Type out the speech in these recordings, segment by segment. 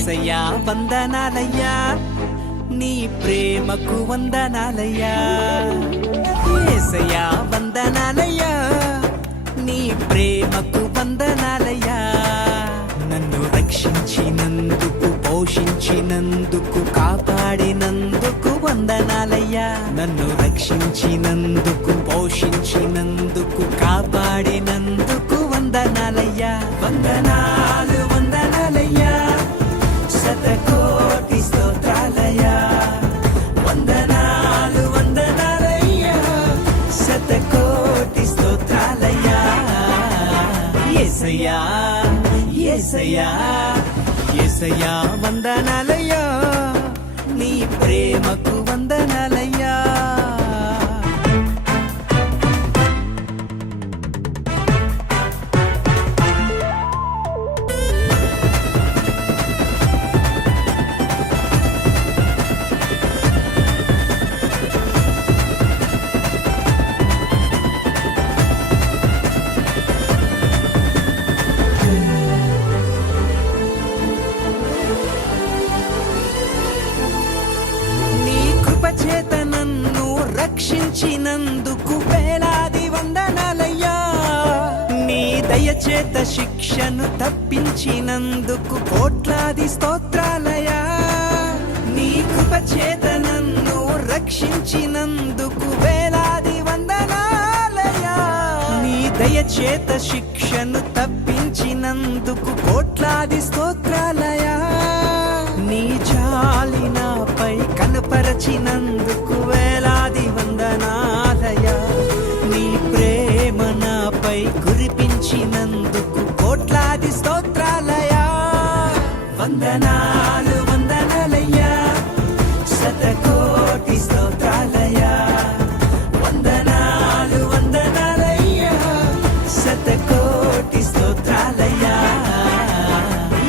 యేసయ్యా వందనాలయ్యా, నీ ప్రేమకు వందనాలయ్యా. యేసయ్యా వందనాలయ్యా, నీ ప్రేమకు వందనాలయ్యా. నన్ను రక్షించినందుకు, పోషించినందుకు, కాపాడినందుకు వందనాలయ్యా. నన్ను రక్షించినందుకు, పోషించినందుకు, కాపాడినందుకు వందనాలయ్యా. వందనాలు వందనాలయ్యా, శతకోటి స్తోత్రాలయ్యా. వందనాలు వందనాలయ్యా, శతకోటి స్తోత్రాలయ్యా. యేసయ్యా యేసయ్యా యేసయ్యా వందనాలయ్యా, నీ ప్రేమకు వందనాలయ్యా. చేత నన్ను రక్షించినందుకు వేలాది వందనాలయ్యా. నీ దయచేత శిక్షను తప్పించినందుకు కోట్లాది స్తోత్రాలయ్యా. నీ కృప చేత నన్ను రక్షించినందుకు వేలాది వందనాలయ్యా. నీ దయచేత శిక్షను తప్పించినందుకు కోట్లాది స్తోత్రాలయ్యా. నీ జాలి నాపై కనపరచినందుకు వేలాది వందనాలయ్యా. నీ ప్రేమ నాపై కురిపించినందుకు కోట్లాది స్తోత్రాలయ్యా. వందనాలు వందనాలయ్యా, శతకోటి స్తోత్రాలయ్యా. వందనాలు వందనాలయ్యా, శతకోటి స్తోత్రాలయ్యా.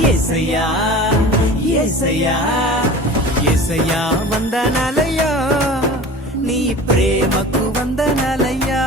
యేసయ్యా యేసయ్యా యేసయ్యా వందనాలయ్యా, నీ ప్రేమకు వందనాలయ్యా.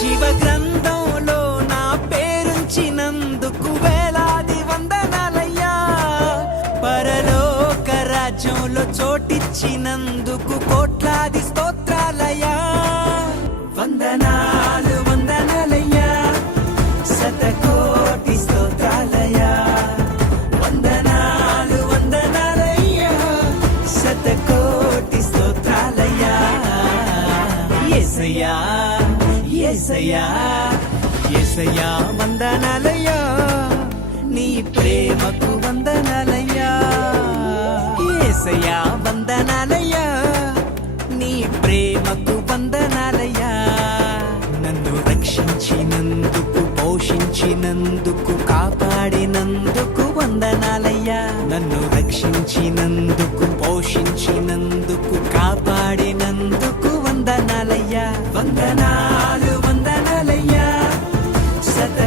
జీవ గ్రంథంలో నా పేరుంచినందుకు వేలాది వందనాలయ్యా. పరలోక రాజ్యంలో చోటిచ్చినందుకు కోట్లాది స్తోత్రాలయ్యా. వందనాలు వందనాలయ్యా, శతకోటి స్తోత్రాలయ్యా. వందనాలు వందనాలయ్యా, శతకోటి స్తోత్రాలయ్యా. యేసయ్యా యేసయ్యా యేసయ్యా వందనాలయ్యా, నీ ప్రేమకు వందనాలయ్యా. యేసయ్యా వందనాలయ్యా, నీ ప్రేమకు వందనాలయ్యా. నన్ను రక్షించినందుకు, పోషించినందుకు, కాపాడినందుకు వందనాలయ్యా. నన్ను రక్షించినందుకు, పోషించినందుకు, కాపాడినందుకు వందనాలయ్యా. వందనాలు వందనాలయ్యా, శత